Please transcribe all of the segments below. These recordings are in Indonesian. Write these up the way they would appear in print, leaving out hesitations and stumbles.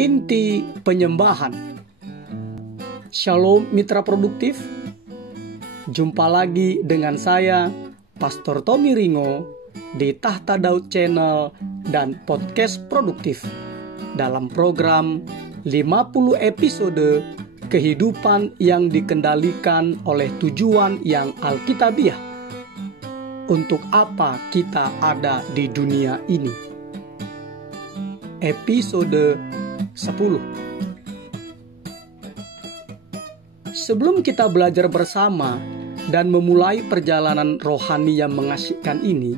Inti penyembahan. Shalom mitra produktif. Jumpa lagi dengan saya, Pastor Tommy Ringo, di Tahta Daud Channel dan Podcast Produktif dalam program 50 episode kehidupan yang dikendalikan oleh tujuan yang alkitabiah. Untuk apa kita ada di dunia ini? Episode 10. Sebelum kita belajar bersama dan memulai perjalanan rohani yang mengasihkan ini,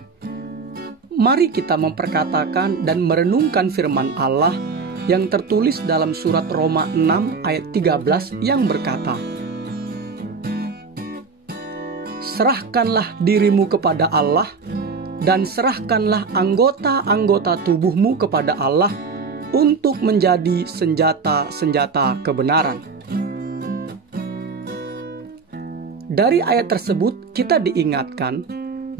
mari kita memperkatakan dan merenungkan firman Allah yang tertulis dalam surat Roma 6 ayat 13 yang berkata, "Serahkanlah dirimu kepada Allah dan serahkanlah anggota-anggota tubuhmu kepada Allah untuk menjadi senjata-senjata kebenaran." Dari ayat tersebut kita diingatkan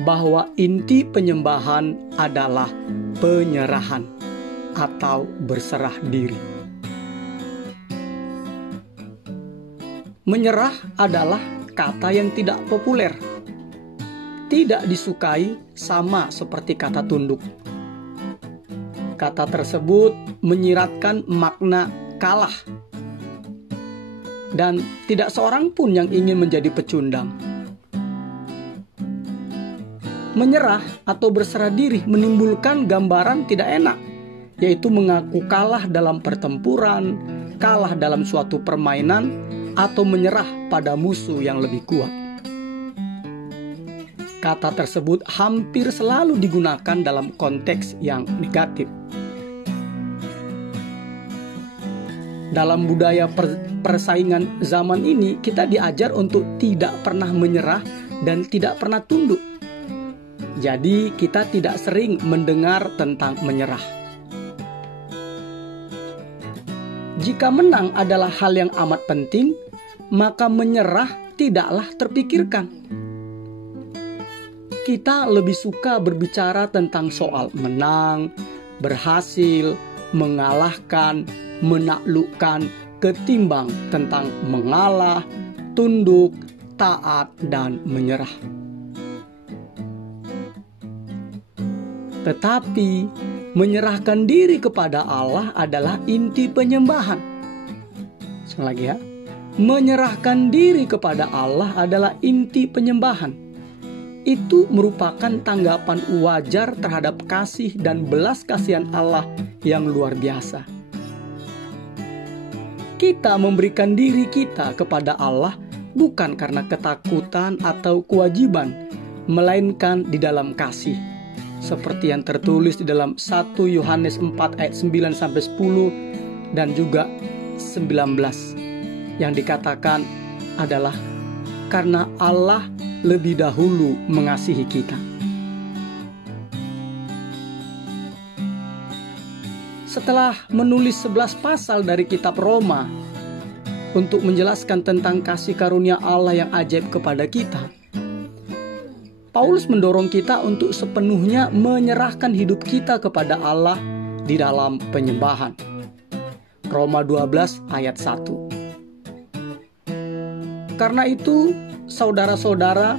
bahwa inti penyembahan adalah penyerahan atau berserah diri. Menyerah adalah kata yang tidak populer, tidak disukai, sama seperti kata tunduk. Kata tersebut menyiratkan makna kalah, dan tidak seorang pun yang ingin menjadi pecundang. Menyerah atau berserah diri menimbulkan gambaran tidak enak, yaitu mengaku kalah dalam pertempuran, kalah dalam suatu permainan, atau menyerah pada musuh yang lebih kuat. Kata tersebut hampir selalu digunakan dalam konteks yang negatif. Dalam budaya persaingan zaman ini, kita diajar untuk tidak pernah menyerah dan tidak pernah tunduk. Jadi kita tidak sering mendengar tentang menyerah. Jika menang adalah hal yang amat penting, maka menyerah tidaklah terpikirkan. Kita lebih suka berbicara tentang soal menang, berhasil, mengalahkan, menaklukkan, ketimbang tentang mengalah, tunduk, taat, dan menyerah. Tetapi menyerahkan diri kepada Allah adalah inti penyembahan. Sekali lagi ya. Menyerahkan diri kepada Allah adalah inti penyembahan. Itu merupakan tanggapan wajar terhadap kasih dan belas kasihan Allah yang luar biasa. Kita memberikan diri kita kepada Allah bukan karena ketakutan atau kewajiban, melainkan di dalam kasih. Seperti yang tertulis di dalam 1 Yohanes 4 ayat 9-10 dan juga 19. Yang dikatakan adalah karena Allah lebih dahulu mengasihi kita. Setelah menulis 11 pasal dari kitab Roma untuk menjelaskan tentang kasih karunia Allah yang ajaib kepada kita, Paulus mendorong kita untuk sepenuhnya menyerahkan hidup kita kepada Allah di dalam penyembahan. Roma 12 ayat 1. Karena itu, saudara-saudara,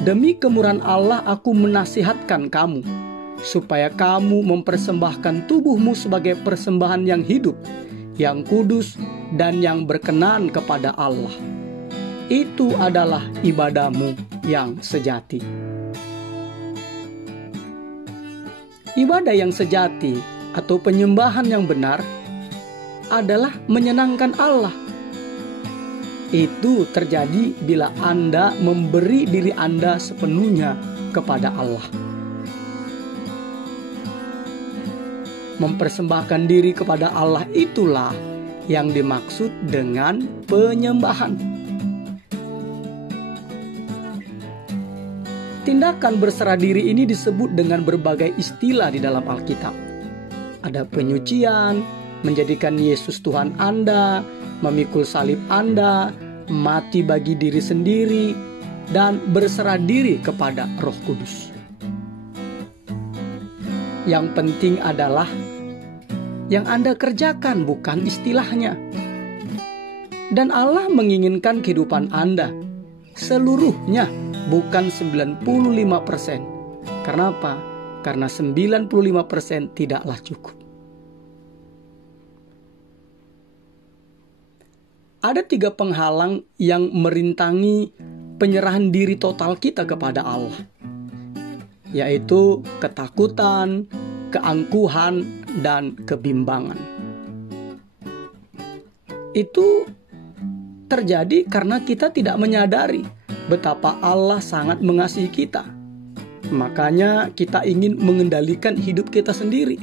demi kemurahan Allah aku menasihatkan kamu, supaya kamu mempersembahkan tubuhmu sebagai persembahan yang hidup, yang kudus, dan yang berkenan kepada Allah. Itu adalah ibadahmu yang sejati. Ibadah yang sejati atau penyembahan yang benar adalah menyenangkan Allah. Itu terjadi bila Anda memberi diri Anda sepenuhnya kepada Allah. Mempersembahkan diri kepada Allah itulah yang dimaksud dengan penyembahan. Tindakan berserah diri ini disebut dengan berbagai istilah di dalam Alkitab. Ada penyucian, menjadikan Yesus Tuhan Anda, memikul salib Anda, mati bagi diri sendiri, dan berserah diri kepada Roh Kudus. Yang penting adalah yang Anda kerjakan, bukan istilahnya. Dan Allah menginginkan kehidupan Anda seluruhnya, bukan 95%. Karena apa? Karena 95% tidaklah cukup. Ada 3 penghalang yang merintangi penyerahan diri total kita kepada Allah, yaitu ketakutan, keangkuhan, dan kebimbangan. Itu terjadi karena kita tidak menyadari betapa Allah sangat mengasihi kita. Makanya kita ingin mengendalikan hidup kita sendiri.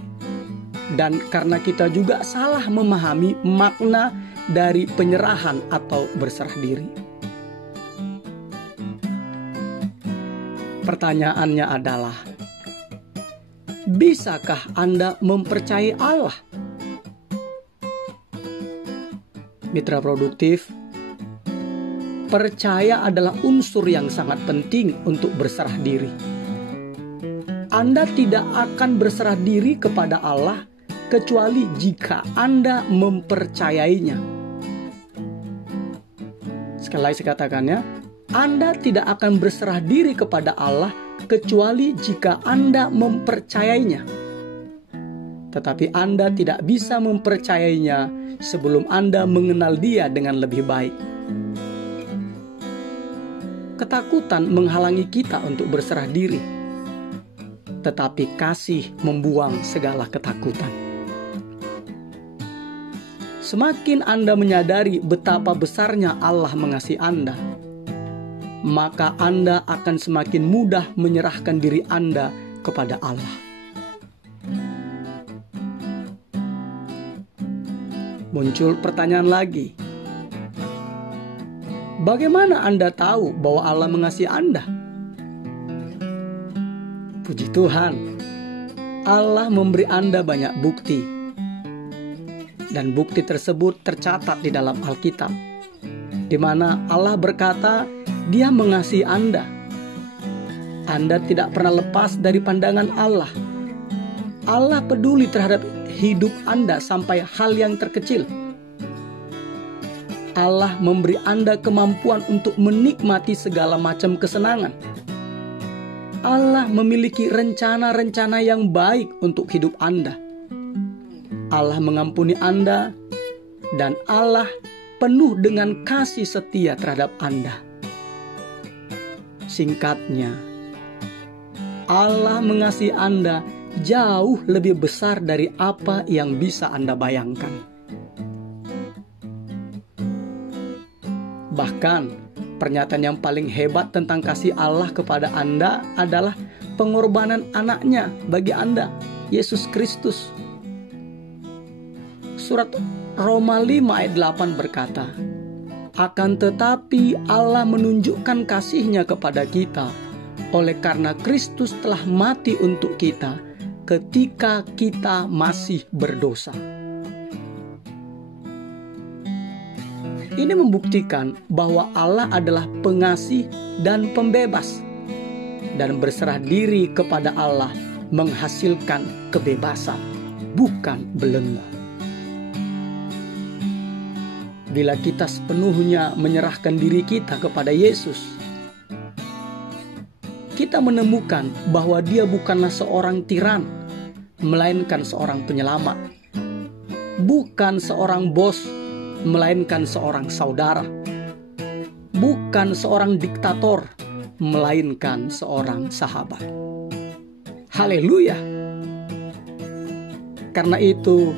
Dan karena kita juga salah memahami makna dari penyerahan atau berserah diri. Pertanyaannya adalah, bisakah Anda mempercayai Allah? Mitra produktif, percaya adalah unsur yang sangat penting untuk berserah diri. Anda tidak akan berserah diri kepada Allah kecuali jika Anda mempercayainya. Sekali lagi saya katakannya, Anda tidak akan berserah diri kepada Allah kecuali jika Anda mempercayainya. Tetapi Anda tidak bisa mempercayainya sebelum Anda mengenal Dia dengan lebih baik. Ketakutan menghalangi kita untuk berserah diri, tetapi kasih membuang segala ketakutan. Semakin Anda menyadari betapa besarnya Allah mengasihi Anda, maka Anda akan semakin mudah menyerahkan diri Anda kepada Allah. Muncul pertanyaan lagi. Bagaimana Anda tahu bahwa Allah mengasihi Anda? Puji Tuhan, Allah memberi Anda banyak bukti. Dan bukti tersebut tercatat di dalam Alkitab, di mana Allah berkata, Dia mengasihi Anda. Anda tidak pernah lepas dari pandangan Allah. Allah peduli terhadap hidup Anda sampai hal yang terkecil. Allah memberi Anda kemampuan untuk menikmati segala macam kesenangan. Allah memiliki rencana-rencana yang baik untuk hidup Anda. Allah mengampuni Anda, dan Allah penuh dengan kasih setia terhadap Anda. Singkatnya, Allah mengasihi Anda jauh lebih besar dari apa yang bisa Anda bayangkan. Bahkan, pernyataan yang paling hebat tentang kasih Allah kepada Anda adalah pengorbanan anaknya bagi Anda, Yesus Kristus. Surat Roma 5 ayat 8 berkata, akan tetapi Allah menunjukkan kasih-Nya kepada kita oleh karena Kristus telah mati untuk kita ketika kita masih berdosa. Ini membuktikan bahwa Allah adalah pengasih dan pembebas, dan berserah diri kepada Allah menghasilkan kebebasan, bukan belenggu. Bila kita sepenuhnya menyerahkan diri kita kepada Yesus, kita menemukan bahwa Dia bukanlah seorang tiran, melainkan seorang penyelamat. Bukan seorang bos, melainkan seorang saudara. Bukan seorang diktator, melainkan seorang sahabat. Haleluya! Karena itu,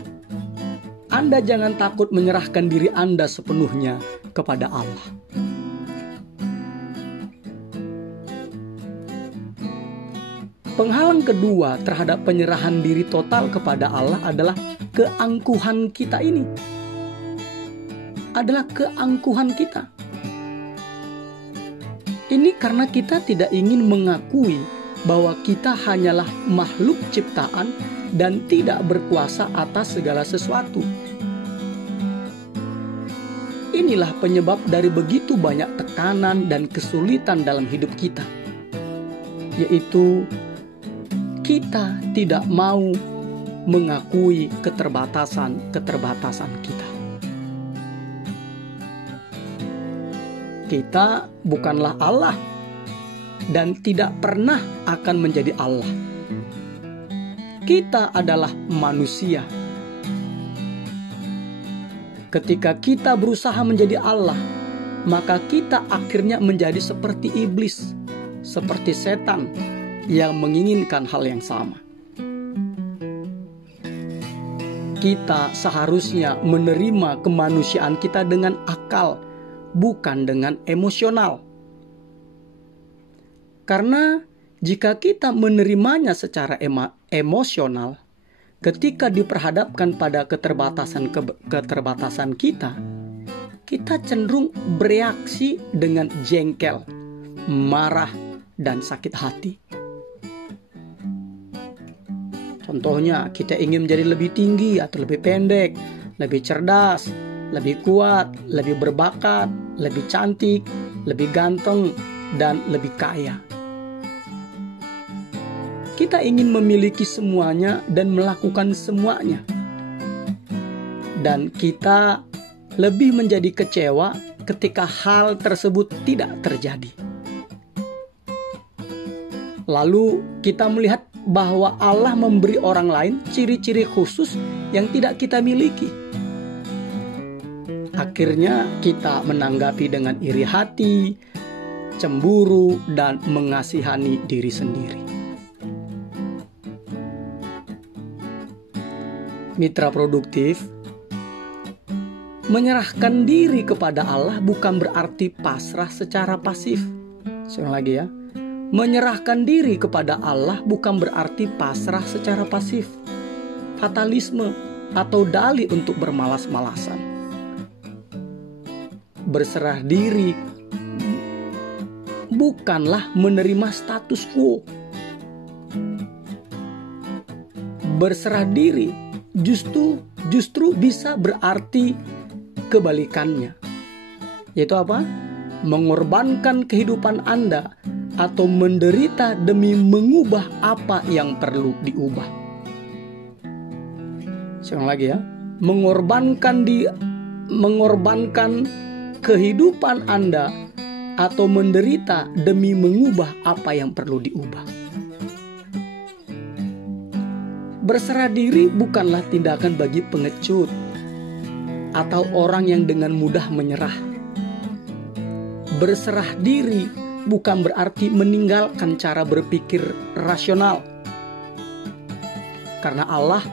Anda jangan takut menyerahkan diri Anda sepenuhnya kepada Allah. Penghalang kedua terhadap penyerahan diri total kepada Allah adalah keangkuhan kita ini. Adalah keangkuhan kita. Ini karena kita tidak ingin mengakui bahwa kita hanyalah makhluk ciptaan dan tidak berkuasa atas segala sesuatu. Inilah penyebab dari begitu banyak tekanan dan kesulitan dalam hidup kita, yaitu kita tidak mau mengakui keterbatasan-keterbatasan kita. Kita bukanlah Allah dan tidak pernah akan menjadi Allah. Kita adalah manusia. Ketika kita berusaha menjadi Allah, maka kita akhirnya menjadi seperti iblis, seperti setan yang menginginkan hal yang sama. Kita seharusnya menerima kemanusiaan kita dengan akal, bukan dengan emosional. Karena jika kita menerimanya secara emosional, ketika diperhadapkan pada keterbatasan kita cenderung bereaksi dengan jengkel, marah, dan sakit hati. Contohnya, kita ingin menjadi lebih tinggi atau lebih pendek, lebih cerdas, lebih kuat, lebih berbakat, lebih cantik, lebih ganteng, dan lebih kaya. Kita ingin memiliki semuanya dan melakukan semuanya. Dan kita lebih menjadi kecewa ketika hal tersebut tidak terjadi. Lalu kita melihat bahwa Allah memberi orang lain ciri-ciri khusus yang tidak kita miliki. Akhirnya kita menanggapi dengan iri hati, cemburu, dan mengasihani diri sendiri. Mitra produktif, menyerahkan diri kepada Allah bukan berarti pasrah secara pasif. Sekali lagi ya. Menyerahkan diri kepada Allah bukan berarti pasrah secara pasif, fatalisme, atau dalih untuk bermalas-malasan. Berserah diri bukanlah menerima status quo. Berserah diri justru bisa berarti kebalikannya. Yaitu apa? Mengorbankan kehidupan Anda atau menderita demi mengubah apa yang perlu diubah. Sekali lagi ya. Mengorbankan kehidupan Anda atau menderita demi mengubah apa yang perlu diubah. Berserah diri bukanlah tindakan bagi pengecut atau orang yang dengan mudah menyerah. Berserah diri bukan berarti meninggalkan cara berpikir rasional. Karena Allah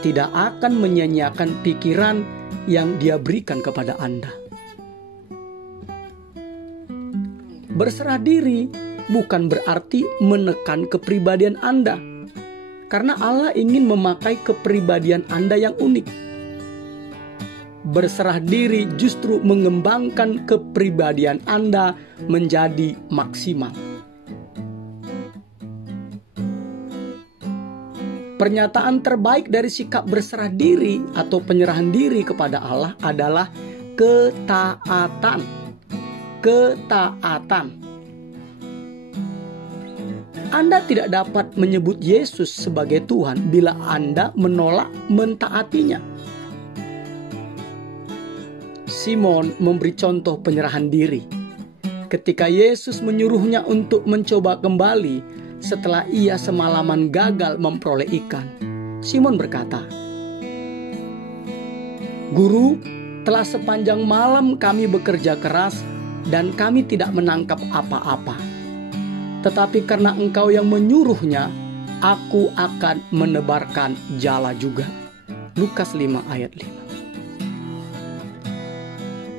tidak akan menyia-nyiakan pikiran yang Dia berikan kepada Anda. Berserah diri bukan berarti menekan kepribadian Anda. Karena Allah ingin memakai kepribadian Anda yang unik. Berserah diri justru mengembangkan kepribadian Anda menjadi maksimal. Pernyataan terbaik dari sikap berserah diri atau penyerahan diri kepada Allah adalah ketaatan. Ketaatan. Anda tidak dapat menyebut Yesus sebagai Tuhan bila Anda menolak mentaatinya. Simon memberi contoh penyerahan diri. Ketika Yesus menyuruhnya untuk mencoba kembali setelah ia semalaman gagal memperoleh ikan, Simon berkata, "Guru, telah sepanjang malam kami bekerja keras dan kami tidak menangkap apa-apa. Tetapi karena Engkau yang menyuruhnya, aku akan menebarkan jala juga." Lukas 5 ayat 5.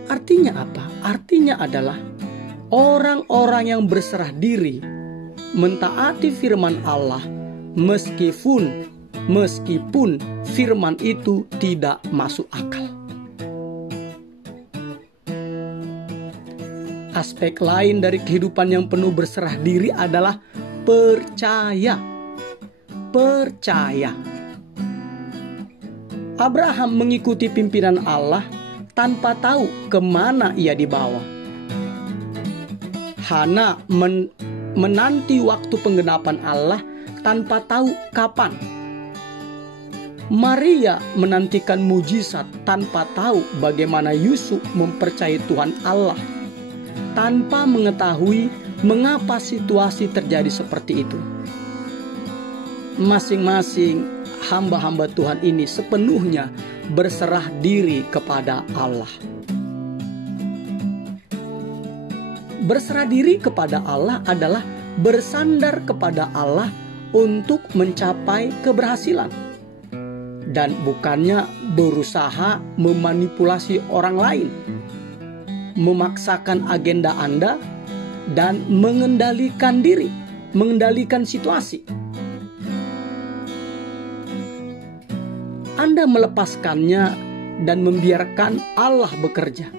Artinya apa? Artinya adalah orang-orang yang berserah diri mentaati firman Allah meskipun firman itu tidak masuk akal. Aspek lain dari kehidupan yang penuh berserah diri adalah percaya. Percaya. Abraham mengikuti pimpinan Allah tanpa tahu kemana ia dibawa. Hana menanti waktu penggenapan Allah tanpa tahu kapan. Maria menantikan mujizat tanpa tahu bagaimana Yusuf mempercayai Tuhan Allah, tanpa mengetahui mengapa situasi terjadi seperti itu. Masing-masing hamba-hamba Tuhan ini sepenuhnya berserah diri kepada Allah. Berserah diri kepada Allah adalah bersandar kepada Allah untuk mencapai keberhasilan, dan bukannya berusaha memanipulasi orang lain, memaksakan agenda Anda, dan mengendalikan diri, mengendalikan situasi. Anda melepaskannya dan membiarkan Allah bekerja.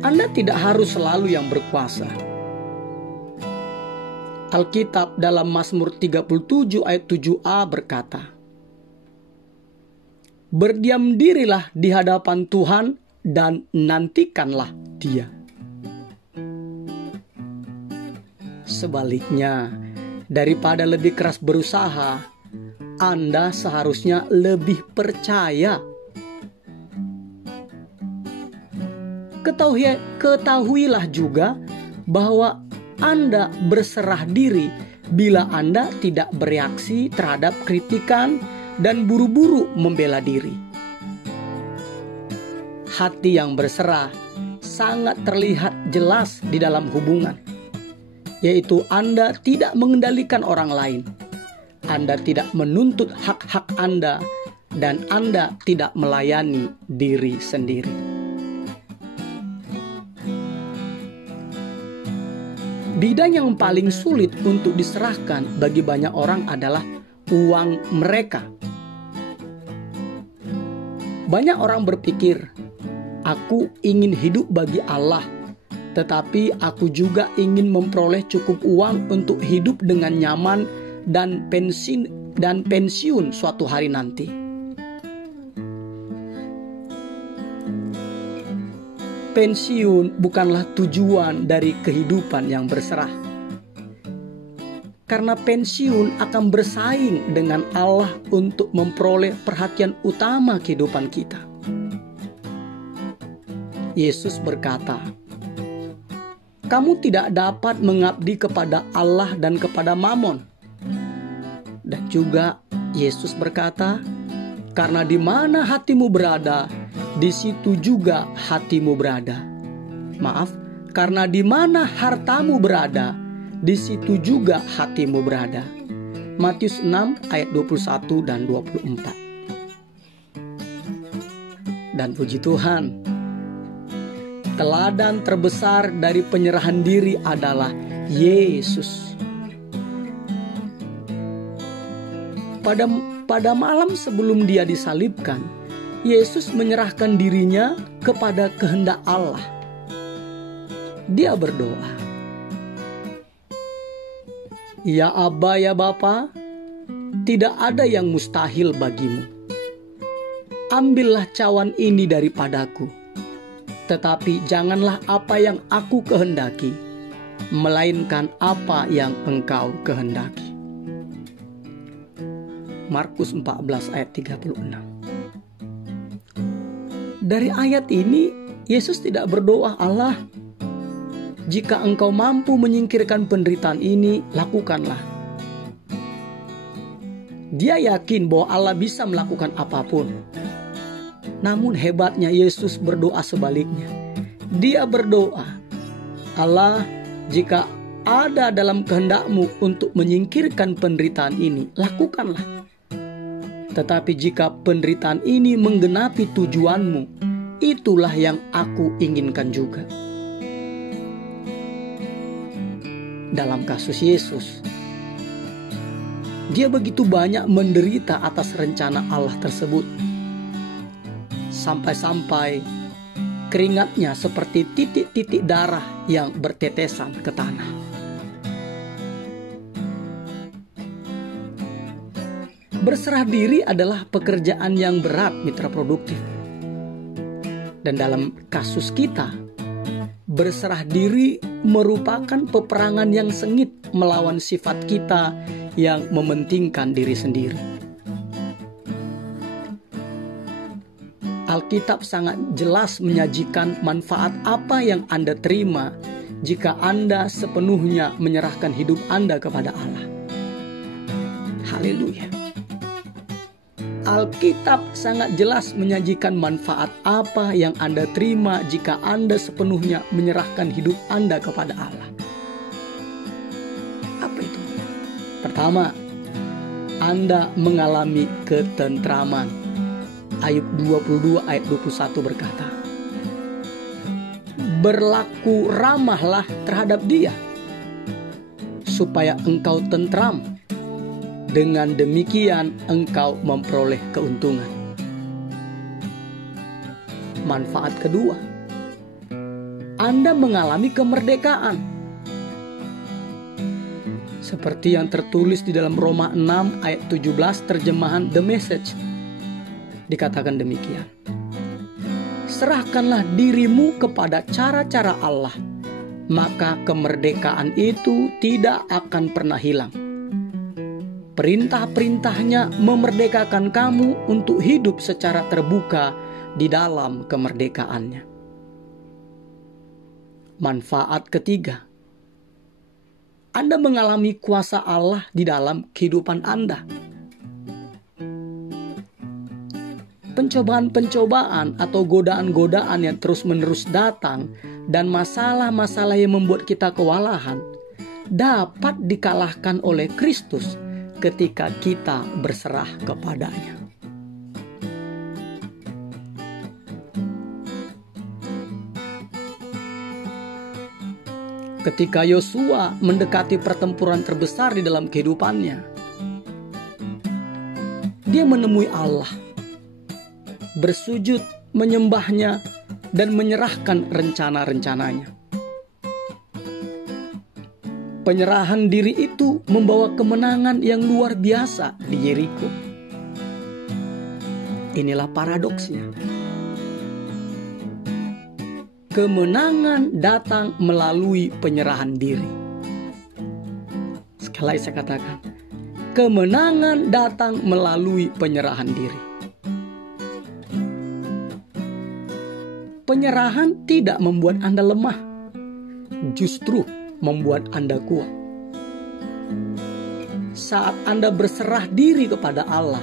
Anda tidak harus selalu yang berkuasa. Alkitab dalam Mazmur 37 ayat 7a berkata, "Berdiam dirilah di hadapan Tuhan dan nantikanlah Dia." Sebaliknya, daripada lebih keras berusaha, Anda seharusnya lebih percaya. Ketahuilah juga bahwa Anda berserah diri bila Anda tidak bereaksi terhadap kritikan dan buru-buru membela diri. Hati yang berserah sangat terlihat jelas di dalam hubungan, yaitu Anda tidak mengendalikan orang lain, Anda tidak menuntut hak-hak Anda, dan Anda tidak melayani diri sendiri. Bidang yang paling sulit untuk diserahkan bagi banyak orang adalah uang mereka. Banyak orang berpikir, aku ingin hidup bagi Allah, tetapi aku juga ingin memperoleh cukup uang untuk hidup dengan nyaman dan pensiun suatu hari nanti. Pensiun bukanlah tujuan dari kehidupan yang berserah. Karena pensiun akan bersaing dengan Allah untuk memperoleh perhatian utama kehidupan kita. Yesus berkata, "Kamu tidak dapat mengabdi kepada Allah dan kepada Mamon." Dan juga Yesus berkata, "Karena di mana hatimu berada, di situ juga hatimu berada." Maaf, karena di mana hartamu berada, di situ juga hatimu berada. Matius 6 ayat 21 dan 24. Dan puji Tuhan, teladan terbesar dari penyerahan diri adalah Yesus. Pada malam sebelum Dia disalibkan, Yesus menyerahkan dirinya kepada kehendak Allah. Dia berdoa, "Ya Aba, ya Bapa, tidak ada yang mustahil bagimu. Ambillah cawan ini daripadaku, tetapi janganlah apa yang aku kehendaki, melainkan apa yang Engkau kehendaki." Markus 14 ayat 36. Dari ayat ini, Yesus tidak berdoa, "Allah, jika Engkau mampu menyingkirkan penderitaan ini, lakukanlah." Dia yakin bahwa Allah bisa melakukan apapun. Namun hebatnya Yesus berdoa sebaliknya. Dia berdoa, "Allah, jika ada dalam kehendak-Mu untuk menyingkirkan penderitaan ini, lakukanlah. Tetapi jika penderitaan ini menggenapi tujuan-Mu, itulah yang aku inginkan juga." Dalam kasus Yesus, Dia begitu banyak menderita atas rencana Allah tersebut. Sampai-sampai keringatnya seperti titik-titik darah yang bertetesan ke tanah. Berserah diri adalah pekerjaan yang berat, mitra produktif. Dan dalam kasus kita, berserah diri merupakan peperangan yang sengit melawan sifat kita yang mementingkan diri sendiri. Alkitab sangat jelas menyajikan manfaat apa yang Anda terima jika Anda sepenuhnya menyerahkan hidup Anda kepada Allah. Haleluya. Alkitab sangat jelas menyajikan manfaat apa yang Anda terima jika Anda sepenuhnya menyerahkan hidup Anda kepada Allah. Apa itu? Pertama, Anda mengalami ketentraman. Ayub 22 ayat 21 berkata, berlaku ramahlah terhadap dia, supaya engkau tentram. Dengan demikian engkau memperoleh keuntungan. Manfaat kedua, Anda mengalami kemerdekaan. Seperti yang tertulis di dalam Roma 6 ayat 17 terjemahan The Message. Dikatakan demikian. Serahkanlah dirimu kepada cara-cara Allah, maka kemerdekaan itu tidak akan pernah hilang. Perintah-perintahnya memerdekakan kamu untuk hidup secara terbuka di dalam kemerdekaannya. Manfaat ketiga, Anda mengalami kuasa Allah di dalam kehidupan Anda. Pencobaan-pencobaan atau godaan-godaan yang terus-menerus datang dan masalah-masalah yang membuat kita kewalahan dapat dikalahkan oleh Kristus ketika kita berserah kepadanya. Ketika Yosua mendekati pertempuran terbesar di dalam kehidupannya, dia menemui Allah, bersujud menyembahnya dan menyerahkan rencana-rencananya. Penyerahan diri itu membawa kemenangan yang luar biasa di Yeriko. Inilah paradoksnya. Kemenangan datang melalui penyerahan diri. Sekali lagi saya katakan, kemenangan datang melalui penyerahan diri. Penyerahan tidak membuat Anda lemah, justru membuat Anda kuat. Saat Anda berserah diri kepada Allah,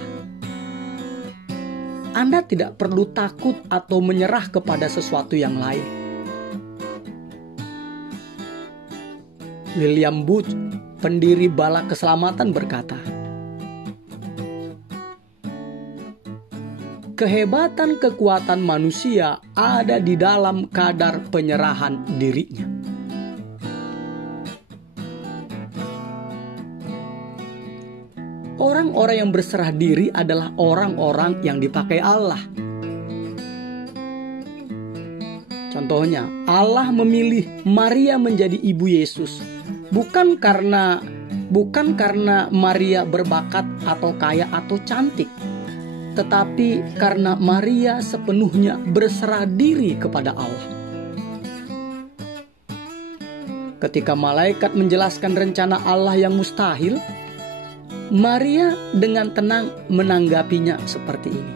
Anda tidak perlu takut atau menyerah kepada sesuatu yang lain. William Booth, pendiri Bala Keselamatan berkata, kehebatan kekuatan manusia ada di dalam kadar penyerahan dirinya. Orang-orang yang berserah diri adalah orang-orang yang dipakai Allah. Contohnya, Allah memilih Maria menjadi ibu Yesus bukan karena Maria berbakat atau kaya atau cantik, tetapi karena Maria sepenuhnya berserah diri kepada Allah. Ketika malaikat menjelaskan rencana Allah yang mustahil, Maria dengan tenang menanggapinya seperti ini.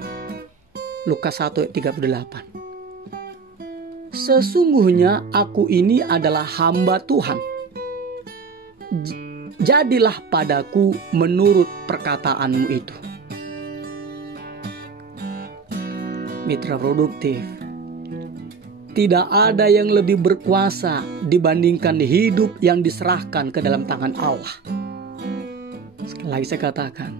Lukas 1 ayat 38. Sesungguhnya aku ini adalah hamba Tuhan. Jadilah padaku menurut perkataanmu itu. Mitra produktif, tidak ada yang lebih berkuasa dibandingkan hidup yang diserahkan ke dalam tangan Allah. Sekali lagi saya katakan,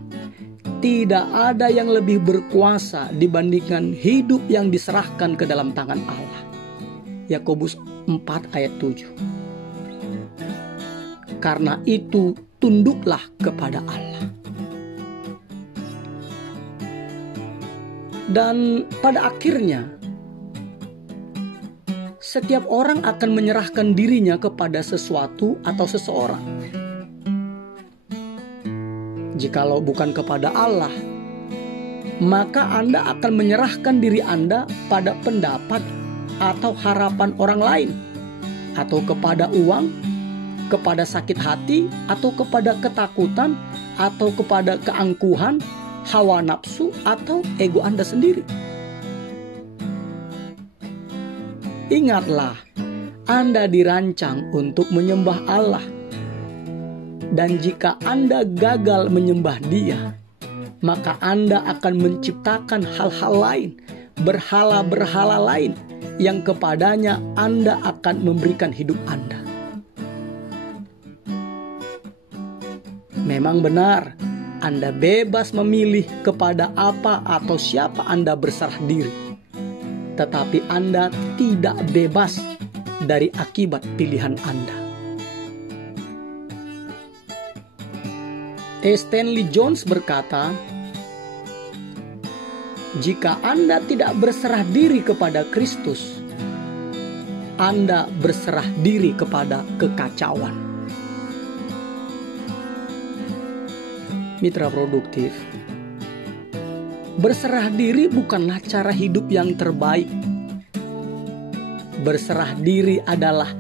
tidak ada yang lebih berkuasa dibandingkan hidup yang diserahkan ke dalam tangan Allah. Yakobus 4 ayat 7. Karena itu tunduklah kepada Allah. Dan pada akhirnya, setiap orang akan menyerahkan dirinya kepada sesuatu atau seseorang. Jikalau bukan kepada Allah, maka Anda akan menyerahkan diri Anda pada pendapat atau harapan orang lain, atau kepada uang, kepada sakit hati, atau kepada ketakutan, atau kepada keangkuhan, hawa nafsu, atau ego Anda sendiri? Ingatlah, Anda dirancang untuk menyembah Allah. Dan jika Anda gagal menyembah Dia, maka Anda akan menciptakan hal-hal lain, berhala-berhala lain, yang kepadanya Anda akan memberikan hidup Anda. Memang benar, Anda bebas memilih kepada apa atau siapa Anda berserah diri. Tetapi Anda tidak bebas dari akibat pilihan Anda. Stanley Jones berkata, jika Anda tidak berserah diri kepada Kristus, Anda berserah diri kepada kekacauan. Mitra produktif, berserah diri bukanlah cara hidup yang terbaik. Berserah diri adalah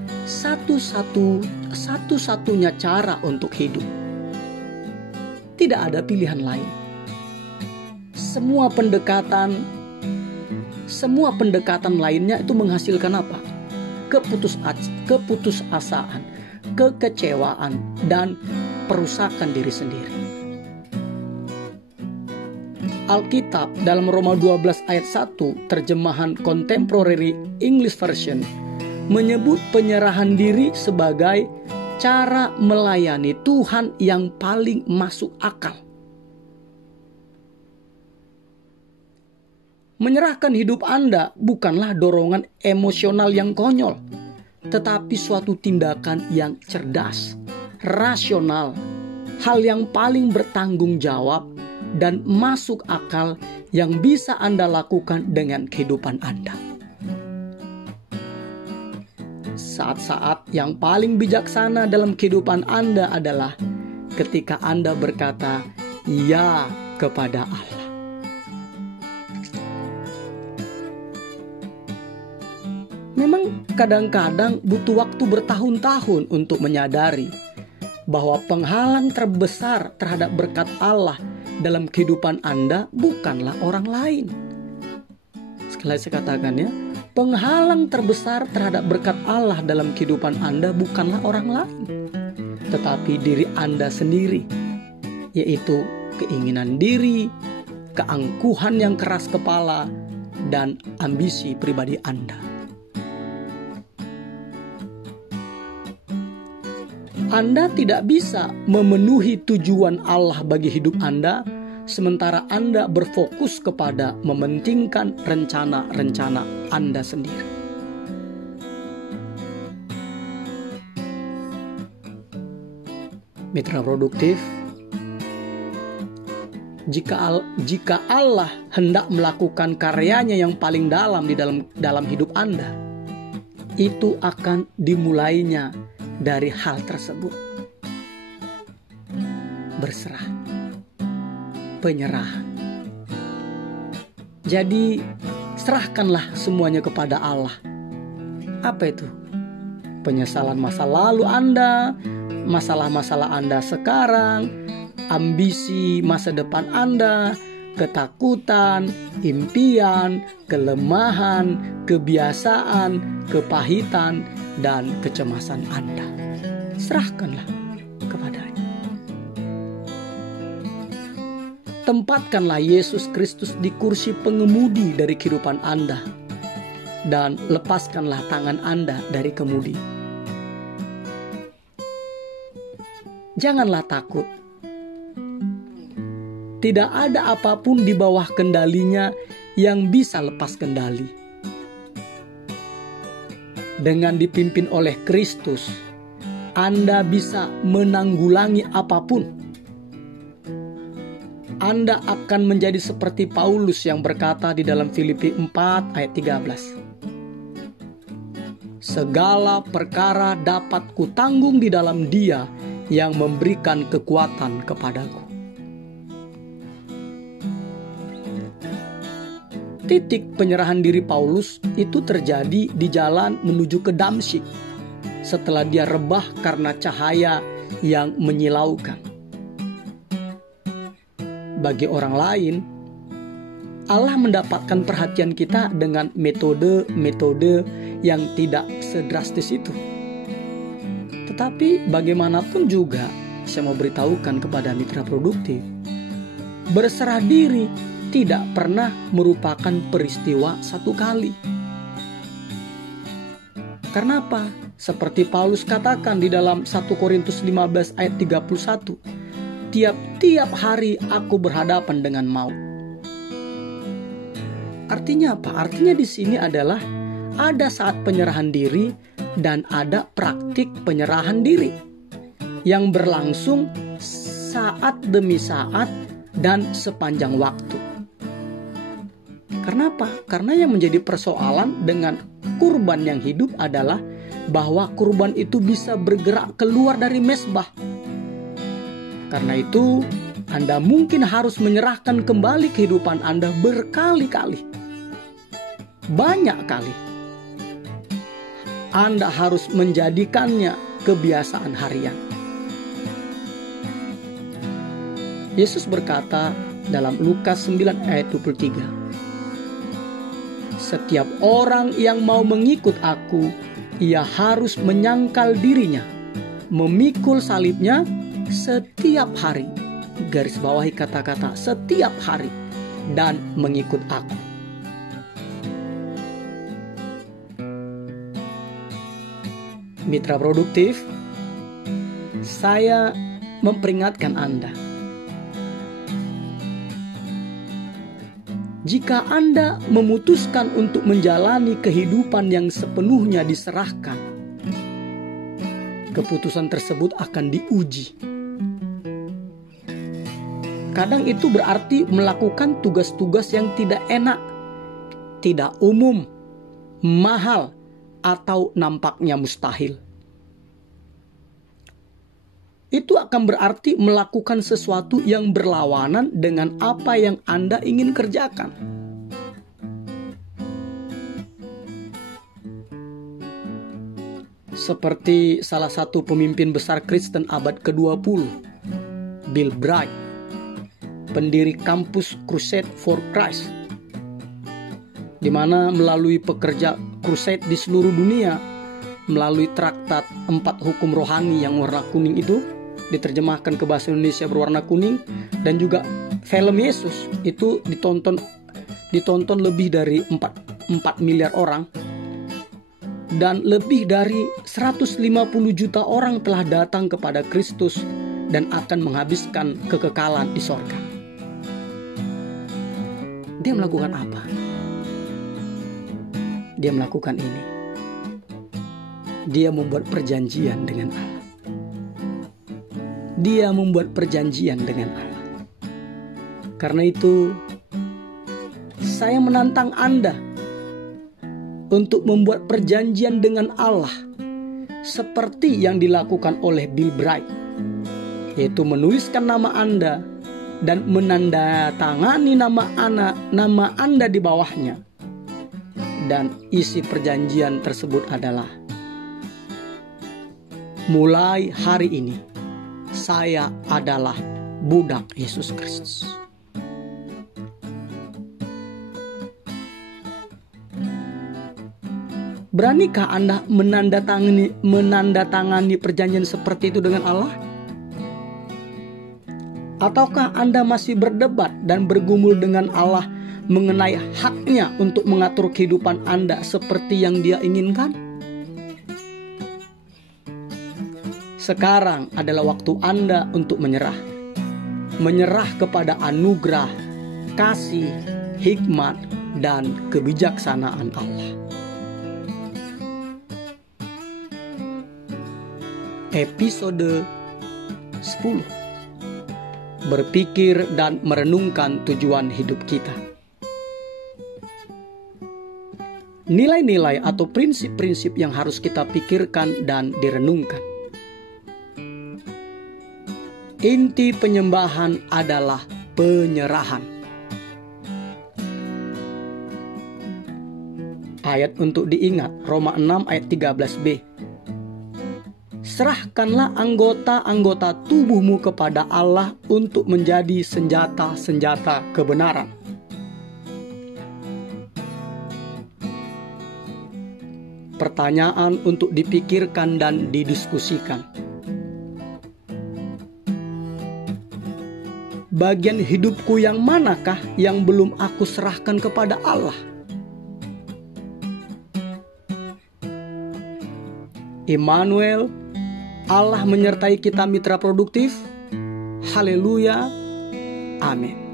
satu-satunya cara untuk hidup. Tidak ada pilihan lain. Semua pendekatan lainnya itu menghasilkan apa? Keputusasaan, kekecewaan, dan perusakan diri sendiri. Alkitab dalam Roma 12 ayat 1 terjemahan Contemporary English Version menyebut penyerahan diri sebagai cara melayani Tuhan yang paling masuk akal. Menyerahkan hidup Anda bukanlah dorongan emosional yang konyol, tetapi suatu tindakan yang cerdas, rasional, hal yang paling bertanggung jawab dan masuk akal yang bisa Anda lakukan dengan kehidupan Anda. Saat-saat yang paling bijaksana dalam kehidupan Anda adalah ketika Anda berkata ya kepada Allah. Memang kadang-kadang butuh waktu bertahun-tahun untuk menyadari bahwa penghalang terbesar terhadap berkat Allah dalam kehidupan Anda bukanlah orang lain. Sekali lagi saya katakan ya, penghalang terbesar terhadap berkat Allah dalam kehidupan Anda bukanlah orang lain, tetapi diri Anda sendiri, yaitu keinginan diri, keangkuhan yang keras kepala, dan ambisi pribadi Anda. Anda tidak bisa memenuhi tujuan Allah bagi hidup Anda sementara Anda berfokus kepada mementingkan rencana-rencana Anda sendiri. Mitra produktif, jika Allah hendak melakukan karyanya yang paling dalam di dalam hidup Anda, itu akan dimulainya dari hal tersebut. Berserah, penyerahan. Jadi serahkanlah semuanya kepada Allah. Apa itu? Penyesalan masa lalu Anda, masalah-masalah Anda sekarang, ambisi masa depan Anda, ketakutan, impian, kelemahan, kebiasaan, kepahitan, dan kecemasan Anda. Serahkanlah kepadanya. Tempatkanlah Yesus Kristus di kursi pengemudi dari kehidupan Anda, dan lepaskanlah tangan Anda dari kemudi. Janganlah takut. Tidak ada apapun di bawah kendalinya yang bisa lepas kendali. Dengan dipimpin oleh Kristus, Anda bisa menanggulangi apapun. Anda akan menjadi seperti Paulus yang berkata di dalam Filipi 4 ayat 13. Segala perkara dapat kutanggung di dalam Dia yang memberikan kekuatan kepadaku. Titik penyerahan diri Paulus itu terjadi di jalan menuju ke Damsyik. setelah dia rebah karena cahaya yang menyilaukan. Bagi orang lain, Allah mendapatkan perhatian kita dengan metode-metode yang tidak sedrastis itu. Tetapi bagaimanapun juga, saya mau beritahukan kepada mitra produktif, berserah diri tidak pernah merupakan peristiwa satu kali. Karena apa? Seperti Paulus katakan di dalam 1 Korintus 15 ayat 31, tiap-tiap hari aku berhadapan dengan maut. Artinya apa? Artinya di sini adalah ada saat penyerahan diri dan ada praktik penyerahan diri yang berlangsung saat demi saat dan sepanjang waktu. Karena apa? Karena yang menjadi persoalan dengan kurban yang hidup adalah bahwa kurban itu bisa bergerak keluar dari mezbah. Karena itu, Anda mungkin harus menyerahkan kembali kehidupan Anda berkali-kali. Banyak kali. Anda harus menjadikannya kebiasaan harian. Yesus berkata dalam Lukas 9 ayat 23, setiap orang yang mau mengikut aku, ia harus menyangkal dirinya, memikul salibnya setiap hari. Garis bawahi kata-kata setiap hari, dan mengikut aku. Mitra produktif, saya memperingatkan Anda. Jika Anda memutuskan untuk menjalani kehidupan yang sepenuhnya diserahkan, keputusan tersebut akan diuji. Kadang itu berarti melakukan tugas-tugas yang tidak enak, tidak umum, mahal, atau nampaknya mustahil. Itu akan berarti melakukan sesuatu yang berlawanan dengan apa yang Anda ingin kerjakan. Seperti salah satu pemimpin besar Kristen abad ke-20, Bill Bright, pendiri kampus Crusade for Christ, di mana melalui pekerja crusade di seluruh dunia, melalui traktat 4 hukum rohani yang warna kuning itu, diterjemahkan ke bahasa Indonesia berwarna kuning, dan juga film Yesus itu ditonton lebih dari 4 miliar orang, dan lebih dari 150 juta orang telah datang kepada Kristus dan akan menghabiskan kekekalan di sorga. Dia melakukan apa? Dia melakukan ini. Dia membuat perjanjian dengan Allah. Dia membuat perjanjian dengan Allah. Karena itu, saya menantang Anda untuk membuat perjanjian dengan Allah seperti yang dilakukan oleh Bill Bright, yaitu menuliskan nama Anda dan menandatangani nama Anda di bawahnya. Dan isi perjanjian tersebut adalah, mulai hari ini saya adalah budak Yesus Kristus. Beranikah Anda menandatangani perjanjian seperti itu dengan Allah? Ataukah Anda masih berdebat dan bergumul dengan Allah mengenai haknya untuk mengatur kehidupan Anda seperti yang Dia inginkan? Sekarang adalah waktu Anda untuk menyerah. Menyerah kepada anugerah, kasih, hikmat, dan kebijaksanaan Allah. Episode 10. Berpikir dan merenungkan tujuan hidup kita. Nilai-nilai atau prinsip-prinsip yang harus kita pikirkan dan direnungkan. Inti penyembahan adalah penyerahan. Ayat untuk diingat, Roma 6 ayat 13b. serahkanlah anggota-anggota tubuhmu kepada Allah untuk menjadi senjata-senjata kebenaran. Pertanyaan untuk dipikirkan dan didiskusikan. Bagian hidupku yang manakah yang belum aku serahkan kepada Allah? Immanuel, Allah menyertai kita mitra produktif. Haleluya. Amin.